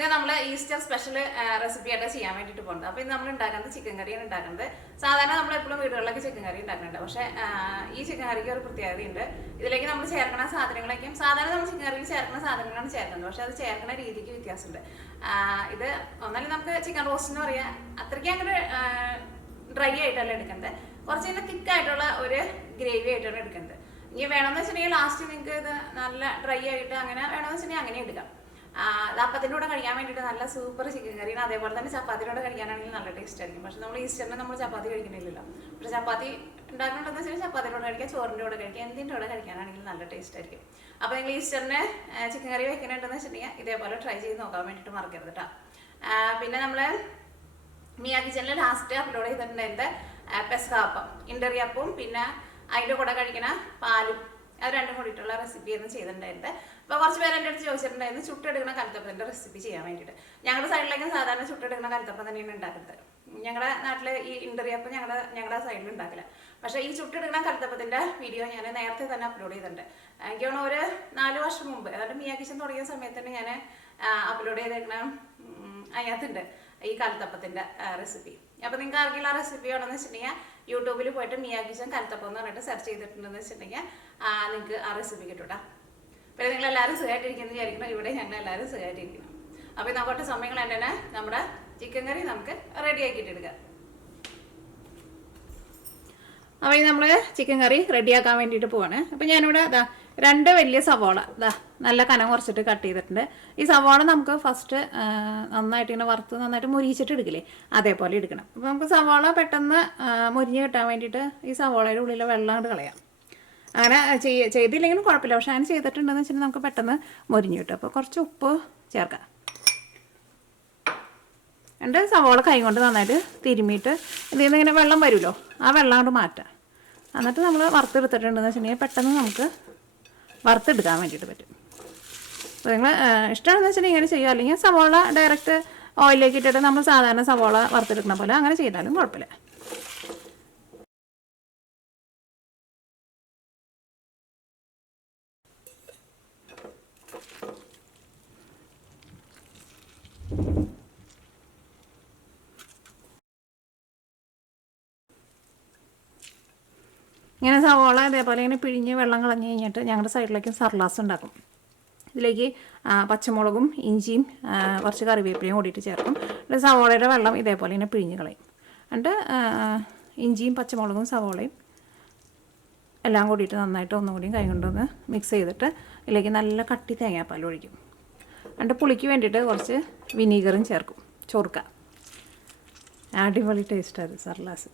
ഇത് നമ്മൾ Easter special recipe ആയിട്ട് ചെയ്യാൻ വേണ്ടിയിട്ട് പോകുന്നത്. അപ്പോൾ ഇത് നമ്മൾ ഉണ്ടാക്കുന്നത് ചിക്കൻ കറിയാണ് ഉണ്ടാക്കുന്നത്. സാധാരണ നമ്മൾ എപ്പോഴും വീടുകളിലൊക്കെ ചിക്കൻ കറി ഉണ്ടാക്കുന്നുണ്ട്. പക്ഷേ ഈ ചിക്കൻ കറിക്ക് ഒരു പ്രത്യേകതയുണ്ട്. ഇതിലേക്ക് നമ്മൾ ചേർക്കുന്ന സാധനങ്ങളൊക്കെയും സാധാരണ നമ്മൾ ചിക്കൻ കറിയിൽ ചേർക്കുന്ന സാധനങ്ങളാണ് ചേർക്കുന്നത്. പക്ഷേ അത് ചേർക്കുന്ന രീതിക്ക് വ്യത്യാസമുണ്ട്. ഇത് ഒന്നല്ലെങ്കിൽ നമുക്ക് ചിക്കൻ റോസ്റ്റ് എന്ന് പറയാം, അത്രയ്ക്ക് അങ്ങനെ ഡ്രൈ ആയിട്ടല്ല എടുക്കുന്നത്, കുറച്ച് ഇങ്ങനെ തിക്കായിട്ടുള്ള ഒരു ഗ്രേവി ആയിട്ടാണ് എടുക്കുന്നത്. ഇനി വേണമെന്ന് വെച്ചിട്ടുണ്ടെങ്കിൽ ലാസ്റ്റ് നിങ്ങൾക്ക് ഇത് നല്ല ഡ്രൈ ആയിട്ട് അങ്ങനെ വേണമെന്ന് വെച്ചിട്ടുണ്ടെങ്കിൽ അങ്ങനെ എടുക്കാം. അപ്പത്തിൻ്റെ കൂടെ കഴിക്കാൻ വേണ്ടിയിട്ട് നല്ല സൂപ്പർ ചിക്കൻ കറിയാണ്. അതേപോലെ തന്നെ ചപ്പാത്തിയുടെ കഴിക്കാനാണെങ്കിൽ നല്ല ടേസ്റ്റ് ആയിരിക്കും. പക്ഷെ നമ്മൾ ഈസ്റ്ററിന് നമ്മൾ ചപ്പാത്തി കഴിക്കുന്നില്ലല്ലോ. പക്ഷേ ചപ്പാത്തി ഉണ്ടാക്കുന്നുണ്ടെന്ന് വെച്ചാൽ ചപ്പാത്തിയുടെ കഴിക്കുക, ചോറിൻ്റെ കൂടെ കഴിക്കുക, എന്തിൻ്റെ കൂടെ കഴിക്കാനാണെങ്കിൽ നല്ല ടേസ്റ്റ് ആയിരിക്കും. അപ്പോൾ നിങ്ങൾ ഈസ്റ്ററിന് ചിക്കൻ കറി വെക്കുന്നുണ്ടെന്ന് വെച്ചിട്ടുണ്ടെങ്കിൽ ഇതേപോലെ ട്രൈ ചെയ്ത് നോക്കാൻ വേണ്ടിയിട്ട് മറക്കരുത് കേട്ടോ. പിന്നെ നമ്മൾ മിയാ കിച്ചണിൽ ലാസ്റ്റ് അപ്ലോഡ് ചെയ്തിട്ടുണ്ടായിരുന്നത് പെസകാപ്പം, ഇണ്ടറിയപ്പവും പിന്നെ അതിൻ്റെ കൂടെ കഴിക്കുന്ന പാലും, അത് രണ്ടും കൂടിയിട്ടുള്ള റെസിപ്പി ഒന്നും ചെയ്തിട്ടുണ്ടായിരുന്നത്. അപ്പോൾ കുറച്ച് പേര് എൻ്റെ അടുത്ത് ചോദിച്ചിട്ടുണ്ടായിരുന്നു ചുട്ടെടുക്കുന്ന കലത്തപ്പത്തിൻ്റെ റെസിപ്പി ചെയ്യാൻ വേണ്ടിയിട്ട്. ഞങ്ങളുടെ സൈഡിലേക്ക് സാധാരണ ചുട്ടെടുക്കുന്ന കലത്തപ്പം തന്നെയാണ് ഉണ്ടാക്കുന്നത്. ഞങ്ങളുടെ നാട്ടിൽ ഈ ഇണ്ടറിയപ്പം ഞങ്ങളുടെ സൈഡിൽ ഉണ്ടാക്കില്ല. പക്ഷേ ഈ ചുട്ടെടുക്കുന്ന കലത്തപ്പത്തിൻ്റെ വീഡിയോ ഞാൻ നേരത്തെ തന്നെ അപ്ലോഡ് ചെയ്തിട്ടുണ്ട്. എനിക്ക് തോന്നുന്നു ഒരു 4 വർഷം മുമ്പ്, അതായത് മിയാ കിച്ചൺ തുടങ്ങിയ സമയത്ത് തന്നെ ഞാൻ അപ്ലോഡ് ചെയ്തേക്കണ അതിനകത്തുണ്ട് ഈ കലത്തപ്പത്തിൻ്റെ റെസിപ്പി. അപ്പോൾ നിങ്ങൾക്ക് ആർക്കെങ്കിലും ആ റെസിപ്പി വേണമെന്ന് വെച്ചിട്ടുണ്ടെങ്കിൽ യൂട്യൂബിൽ പോയിട്ട് മിയാ കിച്ചൺ കലത്തപ്പം എന്ന് പറഞ്ഞിട്ട് സെർച്ച് ചെയ്തിട്ടുണ്ടെന്ന് വെച്ചിട്ടുണ്ടെങ്കിൽ നിങ്ങൾക്ക് ആ റെസിപ്പി കിട്ടൂട്ടാ. പിന്നെ നിങ്ങളെല്ലാവരും സുഖമായിട്ടിരിക്കുന്നു വിചാരിക്കണം. ഇവിടെ ഞങ്ങൾ എല്ലാവരും സുഖമായിട്ടിരിക്കണം. അപ്പോൾ നമുക്കൊട്ട് സമയങ്ങൾ തന്നെ നമ്മുടെ ചിക്കൻ കറി നമുക്ക് റെഡി ആക്കിയിട്ട് എടുക്കാം. അപ്പോൾ ഈ നമ്മൾ ചിക്കൻ കറി റെഡിയാക്കാൻ വേണ്ടിയിട്ട് പോവാണ്. അപ്പോൾ ഞാനിവിടെ 2 വലിയ സവാള നല്ല കനം കുറച്ചിട്ട് കട്ട് ചെയ്തിട്ടുണ്ട്. ഈ സവാള നമുക്ക് ഫസ്റ്റ് നന്നായിട്ട് ഇങ്ങനെ വറുത്ത് നന്നായിട്ട് മുരിച്ചിട്ട് എടുക്കില്ലേ, അതേപോലെ എടുക്കണം. അപ്പോൾ നമുക്ക് സവാള പെട്ടെന്ന് മുരിഞ്ഞ് കിട്ടാൻ വേണ്ടിയിട്ട് ഈ സവാളയുടെ ഉള്ളിലെ വെള്ളം അങ്ങോട്ട് കളയാം. അങ്ങനെ ചെയ്തില്ലെങ്കിലും കുഴപ്പമില്ല. പക്ഷേ അങ്ങനെ ചെയ്തിട്ടുണ്ടെന്ന് വെച്ചിട്ടുണ്ടെങ്കിൽ നമുക്ക് പെട്ടെന്ന് മുരിഞ്ഞ് കിട്ടും. അപ്പോൾ കുറച്ച് ഉപ്പ് ചേർക്കാം. എന്നിട്ട് സവാള കൈ കൊണ്ട് നന്നായിട്ട് തിരുമ്മിയിട്ട് ഇതിൽ നിന്ന് ഇങ്ങനെ വെള്ളം വരുമല്ലോ, ആ വെള്ളം കൊണ്ട് മാറ്റാം. എന്നിട്ട് നമ്മൾ വറുത്തെടുത്തിട്ടുണ്ടെന്ന് വെച്ചിട്ടുണ്ടെങ്കിൽ പെട്ടെന്ന് നമുക്ക് വറുത്തെടുക്കാൻ വേണ്ടിയിട്ട് പറ്റും. അപ്പോൾ നിങ്ങൾ ഇഷ്ടമാണെന്ന് വെച്ചിട്ടുണ്ടെങ്കിൽ ഇങ്ങനെ ചെയ്യുക. അല്ലെങ്കിൽ സവാള ഡയറക്റ്റ് ഓയിലേക്ക് ഇട്ടിട്ട് നമ്മൾ സാധാരണ സവാള വറുത്തെടുക്കുന്ന പോലെ അങ്ങനെ ചെയ്താലും കുഴപ്പമില്ല. ഇങ്ങനെ സവാള ഇതേപോലെ ഇങ്ങനെ പിഴിഞ്ഞ് വെള്ളം കളഞ്ഞ് കഴിഞ്ഞിട്ട് ഞങ്ങളുടെ സൈഡിലേക്ക് സർലാസ് ഉണ്ടാക്കും. ഇതിലേക്ക് പച്ചമുളകും ഇഞ്ചിയും കുറച്ച് കറിവേപ്പിലയും കൂടിയിട്ട് ചേർക്കും. എന്നിട്ട് സവാളയുടെ വെള്ളം ഇതേപോലെ ഇങ്ങനെ പിഴിഞ്ഞ് കളയും. എന്നിട്ട് ഇഞ്ചിയും പച്ചമുളകും സവാളയും എല്ലാം കൂടിയിട്ട് നന്നായിട്ട് ഒന്നുകൂടിയും കൈ കൊണ്ടൊന്ന് മിക്സ് ചെയ്തിട്ട് ഇതിലേക്ക് നല്ല കട്ടി തേങ്ങാപ്പാൽ ഒഴിക്കും. എന്നിട്ട് പുളിക്ക് വേണ്ടിയിട്ട് കുറച്ച് വിനീഗറും ചേർക്കും, ചോർക്ക. അടിപൊളി ടേസ്റ്റാണ് സർലാസ്.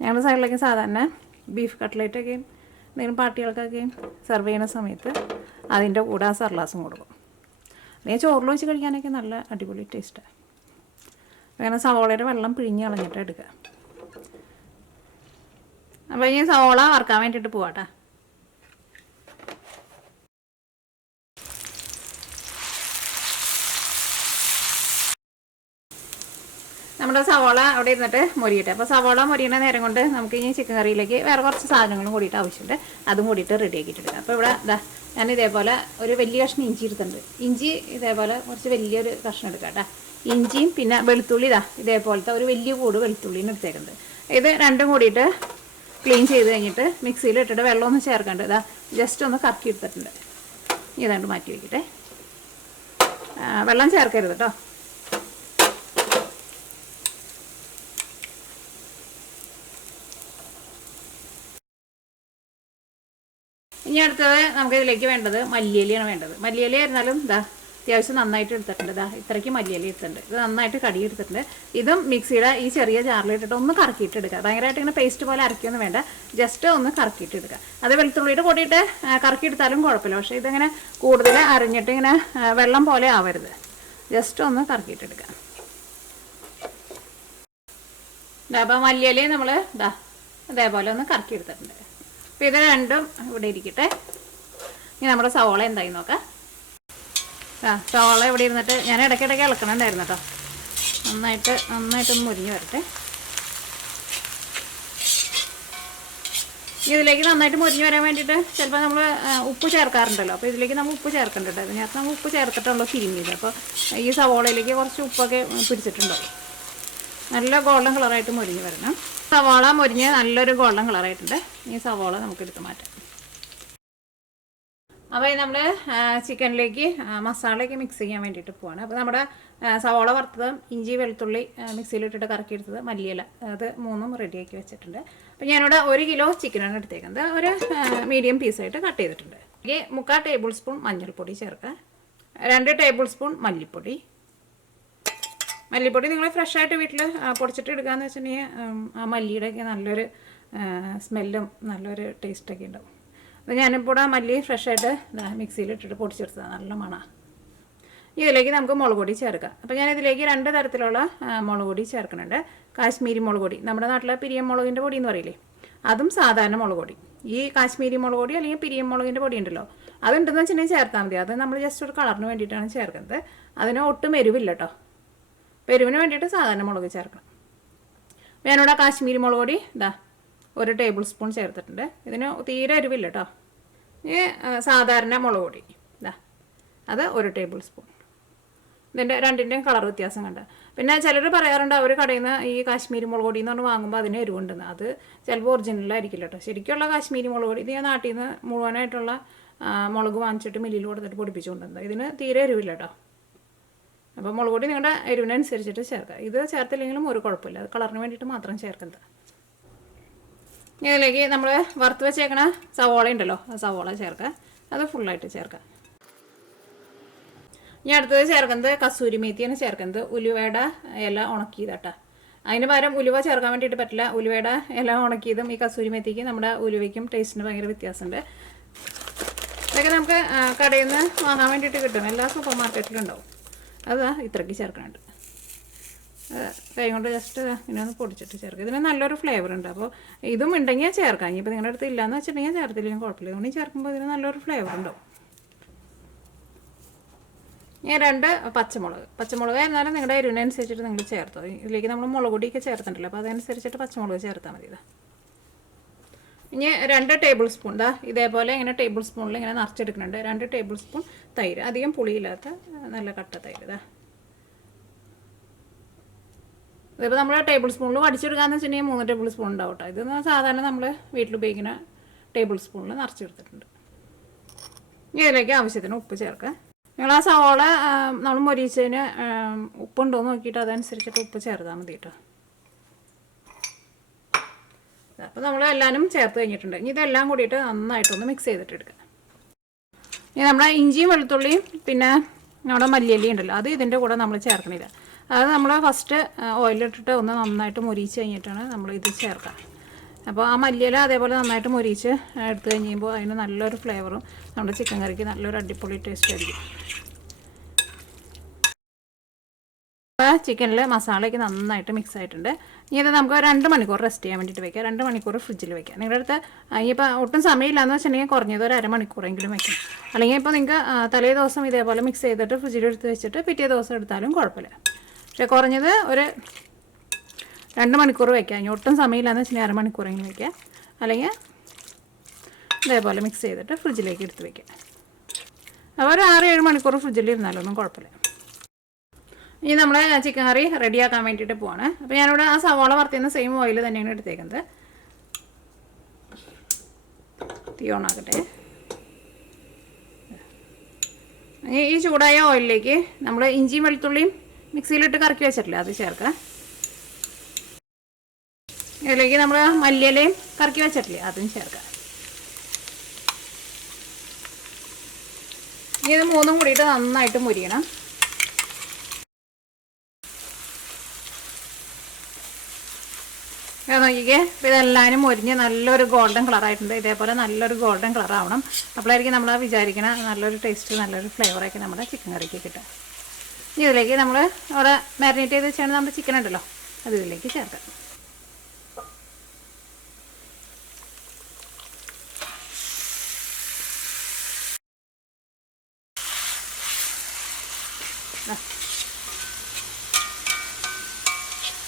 ഞങ്ങളുടെ സൈഡിലേക്ക് സാധാരണ ബീഫ് കട്ട്ലേറ്റൊക്കെയും എന്തെങ്കിലും പാർട്ടികൾക്കൊക്കെയും സെർവ് ചെയ്യുന്ന സമയത്ത് അതിൻ്റെ കൂടെ ആ സർലാസും കൊടുക്കും. അല്ലെങ്കിൽ ചോറിൽ വെച്ച് കഴിക്കാനൊക്കെ നല്ല അടിപൊളി ടേസ്റ്റാണ്. അങ്ങനെ സവോളയുടെ വെള്ളം പിഴിഞ്ഞ് കളഞ്ഞിട്ട് എടുക്കുക. അപ്പോൾ ഈ സവോള വറുക്കാൻ വേണ്ടിയിട്ട് പോവാട്ടാ. നമ്മുടെ സവാള അവിടെ ഇരുന്നിട്ട് മൊരിയട്ടെ. അപ്പോൾ സവാള മൊരിയുന്ന നേരം കൊണ്ട് നമുക്ക് ഈ ചിക്കൻ കറിയിലേക്ക് വേറെ കുറച്ച് സാധനങ്ങളും കൂടിയിട്ട് ആവശ്യമുണ്ട്. അതും കൂടിയിട്ട് റെഡി ആക്കിയിട്ടെടുക്കാം. അപ്പോൾ ഇവിടെ ഞാൻ ഇതേപോലെ ഒരു വലിയ കഷ്ണം ഇഞ്ചി എടുത്തിട്ടുണ്ട്. ഇഞ്ചി ഇതേപോലെ കുറച്ച് വലിയൊരു കഷ്ണം എടുക്കാം കേട്ടോ. ഇഞ്ചിയും പിന്നെ വെളുത്തുള്ളി ഇതേപോലത്തെ ഒരു വലിയ കൂട് വെളുത്തുള്ളിന് എടുത്തേക്കുന്നത്. ഇത് രണ്ടും കൂടിയിട്ട് ക്ലീൻ ചെയ്ത് കഴിഞ്ഞിട്ട് മിക്സിയിൽ ഇട്ടിട്ട് വെള്ളമൊന്നും ചേർക്കേണ്ടത് ജസ്റ്റ് ഒന്ന് കറക്കി എടുത്തിട്ടുണ്ട്. ഇതാണ്ട് മാറ്റി വയ്ക്കട്ടെ. വെള്ളം ചേർക്കരുത് കേട്ടോ. ഇനി അടുത്തത് നമുക്ക് ഇതിലേക്ക് വേണ്ടത് മല്ലിയിലയാണ് വേണ്ടത്. മല്ലിയില ആയിരുന്നാലും അത്യാവശ്യം നന്നായിട്ട് എടുത്തിട്ടുണ്ട്. ഇത്രയ്ക്ക് മല്ലിയില എടുത്തിട്ടുണ്ട്. ഇത് നന്നായിട്ട് കടി എടുത്തിട്ടുണ്ട്. ഇതും മിക്സിയുടെ ഈ ചെറിയ ജാറിലിട്ടിട്ട് ഒന്ന് കറക്കിയിട്ട് എടുക്കുക. ഭയങ്കരമായിട്ട് ഇങ്ങനെ പേസ്റ്റ് പോലെ അരയ്ക്കൊന്നും വേണ്ട, ജസ്റ്റ് ഒന്ന് കറക്കിയിട്ട് എടുക്കുക. അത് വെളുത്തുള്ളിയുടെ കൂടിയിട്ട് കറക്കിയെടുത്താലും കുഴപ്പമില്ല. പക്ഷേ ഇതിങ്ങനെ കൂടുതൽ അരഞ്ഞിട്ട് ഇങ്ങനെ വെള്ളം പോലെ ആവരുത്, ജസ്റ്റ് ഒന്ന് കറക്കിയിട്ട് എടുക്കുക. അപ്പോൾ മല്ലിയിലയും നമ്മൾ അതേപോലെ ഒന്ന് കറക്കിയെടുത്തിട്ടുണ്ട്. അപ്പോൾ ഇത് രണ്ടും ഇവിടെ ഇരിക്കട്ടെ. ഇനി നമ്മുടെ സവോള എന്തായി നോക്കാം. സവോള ഇവിടെ ഇരുന്നിട്ട് ഞാൻ ഇടയ്ക്കിടയ്ക്ക് ഇളക്കണുണ്ടായിരുന്നു കേട്ടോ. നന്നായിട്ടൊന്ന് മുരിഞ്ഞ് വരട്ടെ. ഇതിലേക്ക് നന്നായിട്ട് മുരിഞ്ഞ് വരാൻ വേണ്ടിയിട്ട് ചിലപ്പോൾ നമ്മൾ ഉപ്പ് ചേർക്കാറുണ്ടല്ലോ. അപ്പോൾ ഇതിലേക്ക് നമ്മൾ ഉപ്പ് ചേർക്കേണ്ടത്. ഇതിനകത്ത് നമ്മൾ ഉപ്പ് ചേർത്തിട്ടുള്ളൂ തിരിഞ്ഞത്. അപ്പോൾ ഈ സവോളയിലേക്ക് കുറച്ച് ഉപ്പൊക്കെ പിടിച്ചിട്ടുണ്ടാവും. നല്ല ഗോൾഡൻ കളറായിട്ട് മുരിഞ്ഞ് വരണം. സവാള മുരിഞ്ഞ് നല്ലൊരു ഗോൾഡൻ കളറായിട്ടുണ്ട്. ഈ സവാള നമുക്ക് എടുത്ത് മാറ്റാം. അപ്പോൾ നമ്മൾ ചിക്കനിലേക്ക് മസാലയൊക്കെ മിക്സ് ചെയ്യാൻ വേണ്ടിയിട്ട് പോവാണ്. അപ്പോൾ നമ്മുടെ സവാള വറുത്തത്, ഇഞ്ചി വെളുത്തുള്ളി മിക്സിയിലിട്ടിട്ട് കറക്കിയെടുത്തത്, മല്ലിയില, അത് 3ഉം റെഡിയാക്കി വെച്ചിട്ടുണ്ട്. അപ്പോൾ ഞാനിവിടെ 1 കിലോ ചിക്കനാണ് എടുത്തേക്കുന്നത്. ഒരു മീഡിയം പീസായിട്ട് കട്ട് ചെയ്തിട്ടുണ്ട്. 3/4 ടേബിൾ സ്പൂൺ മഞ്ഞൾപ്പൊടി ചേർക്കുക, 2 ടേബിൾ സ്പൂൺ മല്ലിപ്പൊടി. മല്ലിപ്പൊടി നിങ്ങൾ ഫ്രഷായിട്ട് വീട്ടിൽ പൊടിച്ചിട്ട് എടുക്കുകയെന്ന് വെച്ചിട്ടുണ്ടെങ്കിൽ ആ മല്ലിയുടെയൊക്കെ നല്ലൊരു സ്മെല്ലും നല്ലൊരു ടേസ്റ്റൊക്കെ ഉണ്ടാവും. അപ്പോൾ ഞാനിപ്പോൾ മല്ലി ഫ്രഷായിട്ട് മിക്സിയിലിട്ടിട്ട് പൊടിച്ചെടുത്തതാണ്. നല്ല മണമാണ്. ഇതിലേക്ക് നമുക്ക് മുളക് പൊടി ചേർക്കാം. അപ്പോൾ ഞാനിതിലേക്ക് 2 തരത്തിലുള്ള മുളക് പൊടി ചേർക്കുന്നുണ്ട്. കാശ്മീരി മുളക് പൊടി, നമ്മുടെ നാട്ടിലെ പിരിയം മുളകിൻ്റെ പൊടി എന്ന് പറയില്ലേ, അതും സാധാരണ മുളക് പൊടി. ഈ കാശ്മീരി മുളക് പൊടി അല്ലെങ്കിൽ പിരിയം മുളകിൻ്റെ പൊടി ഉണ്ടല്ലോ, അതുണ്ടെന്ന് വെച്ചിട്ടുണ്ടെങ്കിൽ ചേർത്താൽ മതി. അത് നമ്മൾ ജസ്റ്റ് ഒരു കളറിന് വേണ്ടിയിട്ടാണ് ചേർക്കുന്നത്. അതിന് ഒട്ടും എരിവില്ല കേട്ടോ. എരിവിന് വേണ്ടിയിട്ട് സാധാരണ മുളക് ചേർക്കണം. ഞാനിവിടെ കാശ്മീരി മുളക് പൊടി 1 ടേബിൾ സ്പൂൺ ചേർത്തിട്ടുണ്ട്. ഇതിന് തീരെ എരിവില്ല കേട്ടോ. ഈ സാധാരണ മുളക് പൊടി അത് 1 ടേബിൾ സ്പൂൺ. ഇതിൻ്റെ രണ്ടിൻ്റെയും കളർ വ്യത്യാസം കണ്ട. പിന്നെ ചിലർ പറയാറുണ്ട് അവർ കടയിൽ നിന്ന് ഈ കാശ്മീരി മുളക് പൊടി എന്ന് പറഞ്ഞ് വാങ്ങുമ്പോൾ അതിന് എരിവുണ്ടെന്ന്. അത് ചിലപ്പോൾ ഒറിജിനലായിരിക്കില്ല കേട്ടോ. ശരിക്കുള്ള കാശ്മീരി മുളക് പൊടി ഇത് ഞാൻ നാട്ടിൽ നിന്ന് മുഴുവനായിട്ടുള്ള മുളക് വാങ്ങിച്ചിട്ട് മില്ലിൽ കൊടുത്തിട്ട് പൊടിപ്പിച്ചുകൊണ്ടുവന്നത്. ഇതിന് തീരെ എരിവില്ല കേട്ടോ. അപ്പോൾ മുളക് പൊടി നിങ്ങളുടെ എരിവിനനുസരിച്ചിട്ട് ചേർക്കുക. ഇത് ചേർത്തില്ലെങ്കിലും ഒരു കുഴപ്പമില്ല. അത് കളറിന് വേണ്ടിയിട്ട് മാത്രം ചേർക്കുന്നത്. ഇതിലേക്ക് നമ്മൾ വറുത്ത് വെച്ചേക്കണ സവോള ഉണ്ടല്ലോ, ആ സവോള ചേർക്കുക. അത് ഫുള്ളായിട്ട് ചേർക്കുക. ഇനി അടുത്തത് ചേർക്കുന്നത് കസൂരി മേത്തിയാണ് ചേർക്കുന്നത്. ഉലുവയുടെ ഇല ഉണക്കിയതാട്ടോ. അതിന് പകരം ഉലുവ ചേർക്കാൻ വേണ്ടിയിട്ട് പറ്റില്ല. ഉലുവയുടെ ഇല ഉണക്കിയതും ഈ കസൂരി മേത്തിക്ക് നമ്മുടെ ഉലുവയ്ക്കും ടേസ്റ്റിന് ഭയങ്കര വ്യത്യാസമുണ്ട്. ഇതൊക്കെ നമുക്ക് കടയിൽ നിന്ന് വാങ്ങാൻ വേണ്ടിയിട്ട് കിട്ടും. എല്ലാ സൂപ്പർ മാർക്കറ്റിലും ഉണ്ടാവും. അത് ഇത്രയ്ക്ക് ചേർക്കുന്നുണ്ട്. കൈ കൊണ്ട് ജസ്റ്റ് ഇങ്ങനെ ഒന്ന് പൊടിച്ചിട്ട് ചേർക്കുക. ഇതിന് നല്ലൊരു ഫ്ലേവർ ഉണ്ട്. അപ്പോൾ ഇതും ഉണ്ടെങ്കിൽ ചേർക്കാം. ഇനിയിപ്പോൾ നിങ്ങളുടെ അടുത്ത് ഇല്ലയെന്ന് വെച്ചിട്ടുണ്ടെങ്കിൽ ചേർത്തില്ലെങ്കിൽ കുഴപ്പമില്ല. ഇതുകൊണ്ട് ചേർക്കുമ്പോൾ ഇതിന് നല്ലൊരു ഫ്ലേവർ ഉണ്ടാവും. ഞാൻ 2 പച്ചമുളക് എന്നാലും നിങ്ങളുടെ എരിവിനനുസരിച്ചിട്ട് നിങ്ങൾ ചേർത്തോ. ഇതിലേക്ക് നമ്മൾ മുളക് പൊടിയൊക്കെ ചേർത്തിട്ടുണ്ടല്ലോ, അപ്പോൾ അതനുസരിച്ചിട്ട് പച്ചമുളക് ചേർത്താൽ മതി. ഇനി 2 ടേബിൾ സ്പൂൺ ഇതേപോലെ ഇങ്ങനെ ടേബിൾ സ്പൂണിൽ ഇങ്ങനെ നിറച്ചെടുക്കുന്നുണ്ട്. 2 ടേബിൾ സ്പൂൺ തൈര്, അധികം പുളിയില്ലാത്ത നല്ല കട്ട തൈര്. ഇതിപ്പോൾ നമ്മൾ ടേബിൾ സ്പൂണിൽ വടിച്ചെടുക്കാമെന്ന് വെച്ചിട്ടുണ്ടെങ്കിൽ 3 ടേബിൾ സ്പൂൺ ഉണ്ടാവും കേട്ടോ. ഇത് സാധാരണ നമ്മൾ വീട്ടിൽ ഉപയോഗിക്കുന്ന ടേബിൾ സ്പൂണിൽ നിറച്ചെടുത്തിട്ടുണ്ട്. ഇതിലേക്ക് ആവശ്യത്തിന് ഉപ്പ് ചേർക്കുക. നിങ്ങൾ ആ സവോള നമ്മൾ മൊരിച്ചതിന് ഉപ്പുണ്ടോ എന്ന് നോക്കിയിട്ട് അതനുസരിച്ചിട്ട് ഉപ്പ് ചേർത്താൽ മതി കേട്ടോ. അപ്പോൾ നമ്മൾ എല്ലാവരും ചേർത്ത് കഴിഞ്ഞിട്ടുണ്ട്. ഇനി ഇതെല്ലാം കൂടിയിട്ട് നന്നായിട്ടൊന്ന് മിക്സ് ചെയ്തിട്ട് എടുക്കുക. ഇനി നമ്മുടെ ഇഞ്ചിയും വെളുത്തുള്ളിയും പിന്നെ നമ്മുടെ മല്ലിയിലയും ഉണ്ടല്ലോ, അത് ഇതിൻ്റെ കൂടെ നമ്മൾ ചേർക്കണില്ല. അത് നമ്മൾ ഫസ്റ്റ് ഓയിലിട്ടിട്ട് ഒന്ന് നന്നായിട്ട് മൊരിച്ച് കഴിഞ്ഞിട്ടാണ് നമ്മൾ ഇത് ചേർക്കുക. അപ്പോൾ ആ മല്ലിയില അതേപോലെ നന്നായിട്ട് മൊരിച്ച് എടുത്ത് കഴിയുമ്പോൾ അതിന് നല്ലൊരു ഫ്ലേവറും നമ്മുടെ ചിക്കൻ കറിക്ക് നല്ലൊരു അടിപൊളി ടേസ്റ്റ് ആയിരിക്കും. ചിക്കനിൽ മസാലയൊക്കെ നന്നായിട്ട് മിക്സ് ആയിട്ടുണ്ട്. ഇനി ഇത് നമുക്ക് 2 മണിക്കൂർ റെസ്റ്റ് ചെയ്യാൻ വേണ്ടിയിട്ട് വയ്ക്കാം. 2 മണിക്കൂർ ഫ്രിഡ്ജിൽ വയ്ക്കാം. നിങ്ങളുടെ അടുത്ത് ഇപ്പോൾ ഒട്ടും സമയമില്ലാന്ന് വെച്ചിട്ടുണ്ടെങ്കിൽ കുറഞ്ഞത് ഒരു അരമണിക്കൂറെങ്കിലും വയ്ക്കണം. അല്ലെങ്കിൽ ഇപ്പോൾ നിങ്ങൾക്ക് തലേ ദിവസം ഇതേപോലെ മിക്സ് ചെയ്തിട്ട് ഫ്രിഡ്ജിൽ എടുത്ത് വെച്ചിട്ട് പിറ്റേ ദിവസം എടുത്താലും കുഴപ്പമില്ല. പക്ഷേ കുറഞ്ഞത് ഒരു 2 മണിക്കൂർ വയ്ക്കാം. ഇനി ഒട്ടും സമയമില്ലാന്ന് വെച്ചിട്ടുണ്ടെങ്കിൽ അരമണിക്കൂറെങ്കിലും വയ്ക്കാം. അല്ലെങ്കിൽ ഇതേപോലെ മിക്സ് ചെയ്തിട്ട് ഫ്രിഡ്ജിലേക്ക് എടുത്ത് വയ്ക്കാം. അപ്പോൾ ഒരു 6-7 മണിക്കൂർ ഫ്രിഡ്ജിൽ ഇരുന്നാലൊന്നും കുഴപ്പമില്ല. ഇനി നമ്മൾ ചിക്കൻ കറി റെഡിയാക്കാൻ വേണ്ടിയിട്ട് പോവാണ്. അപ്പോൾ ഞാനിവിടെ ആ സവാള വറുത്തുന്ന സെയിം ഓയിൽ തന്നെയാണ് എടുത്തേക്കുന്നത്. തീ ഓണാക്കട്ടെ. ഈ ചൂടായ ഓയിലിലേക്ക് നമ്മൾ ഇഞ്ചിയും വെളുത്തുള്ളിയും മിക്സിയിലിട്ട് കറക്കി വെച്ചിട്ടില്ല, അത് ചേർക്കുക. ഇതിലേക്ക് നമ്മൾ മല്ലിയിലയും കറക്കി വെച്ചിട്ടില്ലേ, അതും ചേർക്കുക. ഇനി ഇത് 3ഉം കൂടിയിട്ട് നന്നായിട്ട് മുരിയണം. നോക്കിക്കേ, അപ്പോൾ ഇതെല്ലാവരും മുരിഞ്ഞ് നല്ലൊരു ഗോൾഡൻ കളറായിട്ടുണ്ട്. ഇതേപോലെ നല്ലൊരു ഗോൾഡൻ കളറാവണം. അപ്പോഴായിരിക്കും നമ്മൾ വിചാരിക്കണ നല്ലൊരു ടേസ്റ്റ് നല്ലൊരു ഫ്ലേവറൊക്കെ നമ്മുടെ ചിക്കൻ കറിക്ക് കിട്ടുക. ഇനി ഇതിലേക്ക് നമ്മൾ അവിടെ മാരിനേറ്റ് ചെയ്ത് വെച്ചാണ് നമ്മുടെ ചിക്കൻ ഉണ്ടല്ലോ, അത് ഇതിലേക്ക് ചേർക്കാം.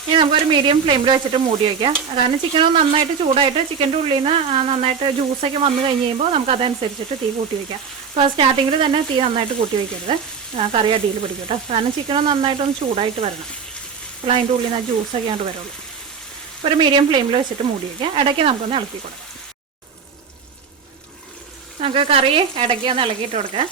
ഇനി നമുക്കൊരു മീഡിയം ഫ്ലെയിമിൽ വെച്ചിട്ട് മൂടി വയ്ക്കാം. കാരണം ചിക്കൻ നന്നായിട്ട് ചൂടായിട്ട് ചിക്കൻ്റെ ഉള്ളിൽ നിന്ന് നന്നായിട്ട് ജ്യൂസൊക്കെ വന്നു കഴിഞ്ഞ് കഴിയുമ്പോൾ നമുക്ക് അതനുസരിച്ചിട്ട് തീ കൂട്ടി വയ്ക്കാം. അപ്പോൾ സ്റ്റാർട്ടിങ്ങിൽ തന്നെ തീ നന്നായിട്ട് കൂട്ടി വയ്ക്കരുത്, കറി അടിയിൽ പിടിക്കും കേട്ടോ. കാരണം ചിക്കൻ നന്നായിട്ടൊന്ന് ചൂടായിട്ട് വരണം, അപ്പോൾ അതിൻ്റെ ഉള്ളിൽ നിന്ന് ജ്യൂസൊക്കെ ആയിട്ട് വരുള്ളൂ. ഒരു മീഡിയം ഫ്ലെയിമിൽ വെച്ചിട്ട് മൂടി വയ്ക്കാം. ഇടയ്ക്ക് നമുക്കൊന്ന് ഇളക്കി കൊടുക്കാം. നമുക്ക് കറി ഇടയ്ക്ക് ഒന്ന് ഇളക്കിയിട്ട് കൊടുക്കാം.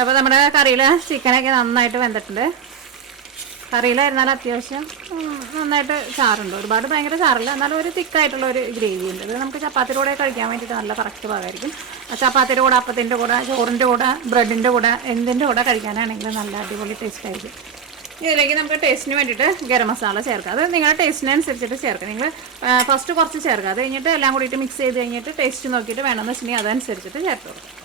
അപ്പോൾ നമ്മുടെ കറിയിൽ ചിക്കനൊക്കെ നന്നായിട്ട് വെന്തിട്ടുണ്ട്. കറിയിലായിരുന്നാൽ അത്യാവശ്യം നന്നായിട്ട് ചാറുണ്ട്, ഒരുപാട് ഭയങ്കര ചാറില്ല, എന്നാലും ഒരു തിക്കായിട്ടുള്ള ഒരു ഗ്രേവി ഉണ്ട്. ഇത് നമുക്ക് ചപ്പാത്തിയുടെ കൂടെ കഴിക്കാൻ വേണ്ടിയിട്ട് നല്ല കറക്റ്റ് ഭാഗമായിരിക്കും. ചപ്പാത്തിയുടെ കൂടെ, അപ്പത്തിൻ്റെ കൂടെ, ചോറിൻ്റെ കൂടെ, ബ്രെഡിൻ്റെ കൂടെ, എന്തിൻ്റെ കൂടെ കഴിക്കാനാണെങ്കിലും നല്ല അടിപൊളി ടേസ്റ്റ് ആയിരിക്കും. ഇതിലേക്ക് നമുക്ക് ടേസ്റ്റിന് വേണ്ടിയിട്ട് ഗരം മസാല ചേർക്കാം. അത് നിങ്ങളുടെ ടേസ്റ്റിനനുസരിച്ചിട്ട് ചേർക്കാം. നിങ്ങൾ ഫസ്റ്റ് കുറച്ച് ചേർക്കുക, അത് കഴിഞ്ഞിട്ട് എല്ലാം കൂടിയിട്ട് മിക്സ് ചെയ്ത് കഴിഞ്ഞിട്ട് ടേസ്റ്റ് നോക്കിയിട്ട് വേണമെന്ന് വെച്ചിട്ടുണ്ടെങ്കിൽ അതനുസരിച്ചിട്ട് ചേർത്ത് കൊടുക്കാം.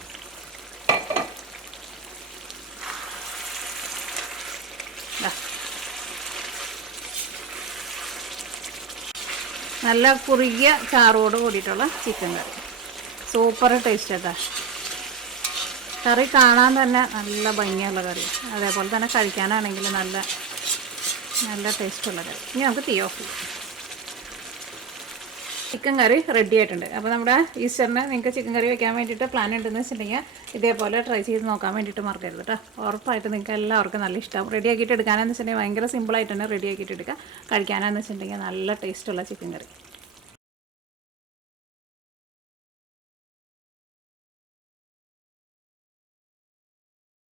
നല്ല കുറുകിയ ചാറോട് കൂടിയിട്ടുള്ള ചിക്കൻ കറി, സൂപ്പർ ടേസ്റ്റ് കേട്ടോ. കറി കാണാൻ തന്നെ നല്ല ഭംഗിയുള്ള കറി, അതേപോലെ തന്നെ കഴിക്കാനാണെങ്കിൽ നല്ല നല്ല ടേസ്റ്റുള്ള കറി. ഇനി നമുക്ക് തീ ഓഫ് ചെയ്യാം. ചിക്കൻ കറി റെഡി ആയിട്ടുണ്ട്. അപ്പോൾ നമ്മുടെ ഈസ്റ്ററിന് നിങ്ങൾക്ക് ചിക്കൻ കറി വെക്കാൻ വേണ്ടിയിട്ട് പ്ലാൻ ഉണ്ടെന്ന് വെച്ചിട്ടുണ്ടെങ്കിൽ ഇതേപോലെ ട്രൈ ചെയ്ത് നോക്കാൻ വേണ്ടിയിട്ട് മറക്കരുത് കേട്ടോ. ഉറപ്പായിട്ട് നിങ്ങൾക്ക് എല്ലാവർക്കും നല്ല ഇഷ്ടമാവും. റെഡിയാക്കിയിട്ട് എടുക്കാനെന്ന് വെച്ചിട്ടുണ്ടെങ്കിൽ ഭയങ്കര സിമ്പിളായിട്ട് തന്നെ റെഡിയാക്കിയിട്ട് എടുക്കുക. കഴിക്കാനെന്ന് വെച്ചിട്ടുണ്ടെങ്കിൽ നല്ല ടേസ്റ്റുള്ള ചിക്കൻ കറി.